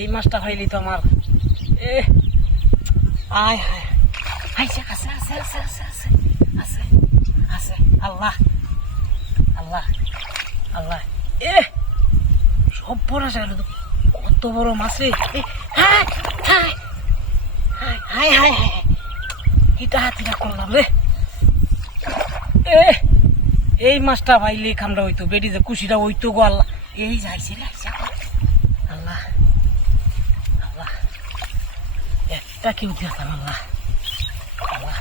এই মাছটা খাইলি তো আমার এ আয় হায় আইসে আছে আছে আছে আছে আছে আছে আছে আল্লাহ আল্লাহ আল্লাহ এ সব বড় চাইল তো কত বড় মাছ রে হায় হায় হায় হায় হায় কিটা হাতিটা করলাম রে এ এই মাছটা ভাইলে খামড়া হইতো বেডি যে কুশিটা হইতো গো আল্লাহ এই যাইছে রে আইসা আল্লাহ আল্লাহ একটা কেউ দিতাম আল্লাহ আল্লাহ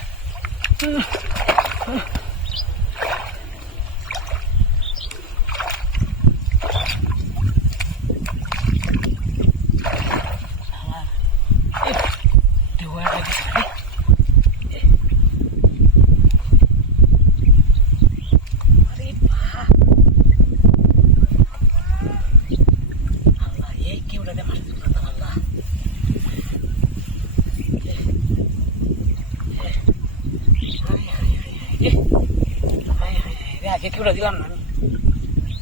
আগে কেউটা দিলাম না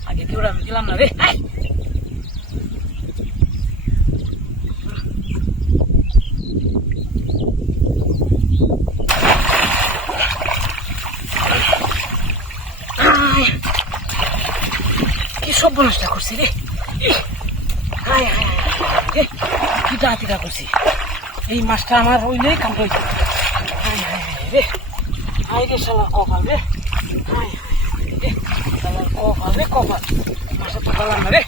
আগে কেউটা আমি দিলাম না রে কি সব বনসটা করছি রে কিটা হাতিটা করছি এই মাছটা আমার হইলে কাম হইছে রে হাই রে শালা কপাল রে হাই রে শালা কপাল রে কপাল মাছটা তো পালাম না রে